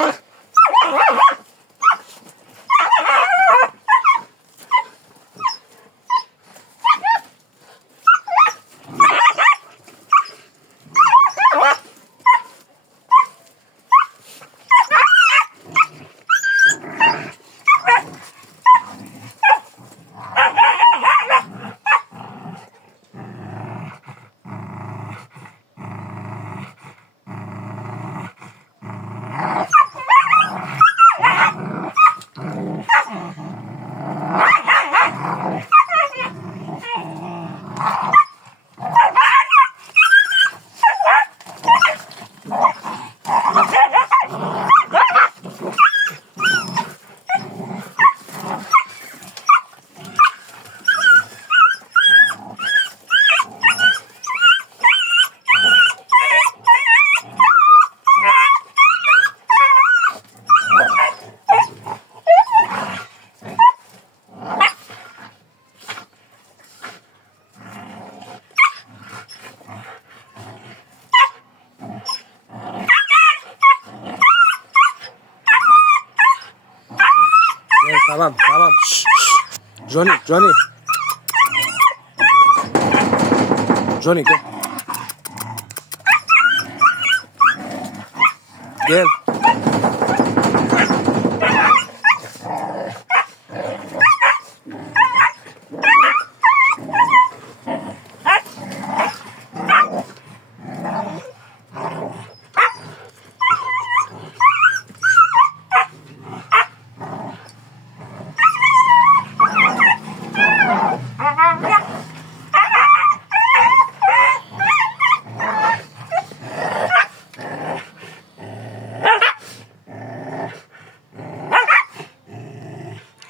Ugh. Tamam tamam. Şş, şş. Johnny Johnny. Johnny gel. Gel.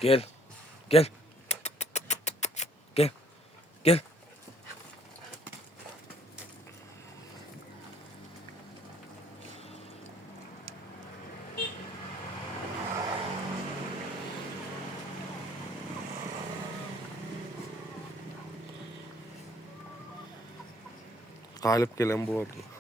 Gel. Gel. Gel. Gel. Galip gelen bu abi.